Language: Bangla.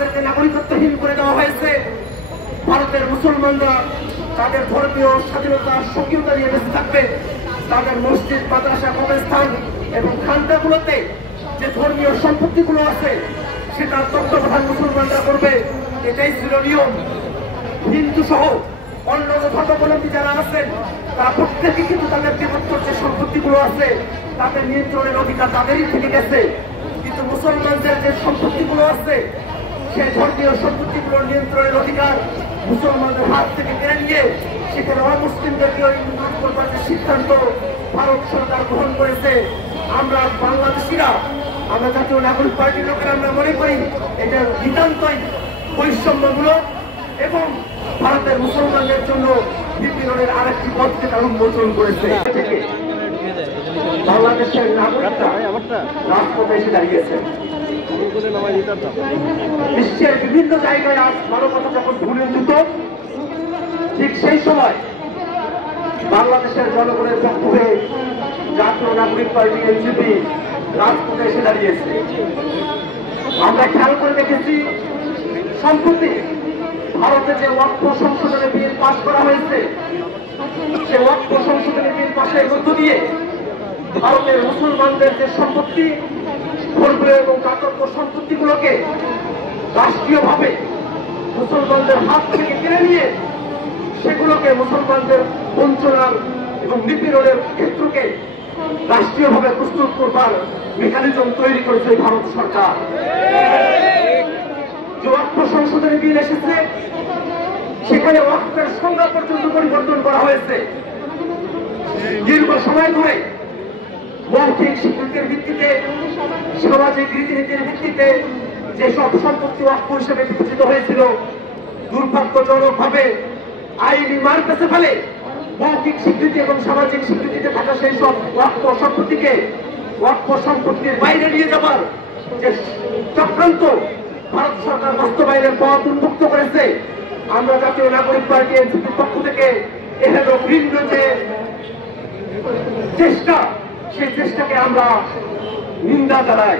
তাদেরকে নাগরিকত্বহীন করে দেওয়া হয়েছে। ভারতের মুসলমানরা তাদের ধর্মীয় স্বাধীনতা স্বকীয়তা নিয়ে বেঁচে থাকবে। তাদের মসজিদ, মাদ্রাসা, কবরস্থান এবং খানকাগুলোতে যে ধর্মীয় সম্পত্তিগুলো আছে সেটা তত্ত্বাবধান মুসলমানরা করবে, এটাই ছিল নিয়ম। হিন্দু সহ অন্য ধর্মাবলম্বী যারা আছেন তারা প্রত্যেকে কিন্তু তাদের বৃহত্তর যে সম্পত্তিগুলো আছে তাদের নিয়ন্ত্রণের অধিকার তাদেরই থেকে গেছে। কিন্তু মুসলমানদের যে সম্পত্তিগুলো আছে সেই ধর্মীয় সম্পত্তিগুলোর নিয়ন্ত্রণের অধিকার মুসলমানদের হাত থেকে কেড়ে নিয়ে সেখানে অমুসলিমদেরকে উন্নয়ন করবার যে সিদ্ধান্ত ভারত সরকার গ্রহণ করেছে, আমরা বাংলাদেশিরা, আমরা জাতীয় নাগরিক পার্টির লোকেরা আমরা মনে করি এটা নিতান্তই বৈষম্যমূলক এবং ভারতের মুসলমানদের জন্য বিপ্লবের আরেকটি পথকে তারা উন্মোচন করেছে। বাংলাদেশের নাগরিকরা রাজপথে এসে দাঁড়িয়েছে। বিশ্বের বিভিন্ন জায়গায় আজ মানবতা যখন ভুলে যেত, ঠিক সেই সময় বাংলাদেশের জনগণের পক্ষ হয়ে জাতীয় নাগরিক পার্টি এনসিপি রাজপথে এসে দাঁড়িয়েছে। আমরা খেয়াল করে দেখেছি সম্প্রতি ভারতে যে ওয়াকফ সংশোধনী বিল পাস করা হয়েছে, সে ওয়াকফ সংশোধনী বিল পাশের মধ্য দিয়ে ভারতের মুসলমানদের যে সম্পত্তি, ধর্মীয় এবং দাতব্য সম্পত্তিগুলোকে রাষ্ট্রীয়ভাবে মুসলমানদের হাত থেকে কেড়ে নিয়ে সেগুলোকে মুসলমানদের বঞ্চনার এবং নিপীড়নের ক্ষেত্রকে রাষ্ট্রীয়ভাবে প্রস্তুত করবার মেকানিজম তৈরি করেছে ভারত সরকার। যে ওয়াকফ সংশোধনী বিল এসেছে সেখানে ওয়াকফের সংজ্ঞা পর্যন্ত পরিবর্তন করা হয়েছে। দীর্ঘ সময় ধরে মৌখিক স্বীকৃতির ভিত্তিতে, সামাজিক রীতিনীতির ভিত্তিতে যেসব সম্পত্তি ওয়াকফ হিসেবে বিবেচিত হয়েছিল, দুর্ভাগ্যজনকভাবে আইনি মার পেছে ফেলে মৌখিক স্বীকৃতি এবং সামাজিক স্বীকৃতিতে থাকা সেই সব ওয়াকফ সম্পত্তিকে ওয়াকফ সম্পত্তির বাইরে নিয়ে যাবার যে চক্রান্ত ভারত সরকার বাস্তবায়নের পথ উন্মুক্ত করেছে। আমরা জাতীয় নাগরিক পার্টি এনসিপির পক্ষ থেকে এর ভিন্ন যে চেষ্টা, সেই চেষ্টাকে আমরা নিন্দা জানাই।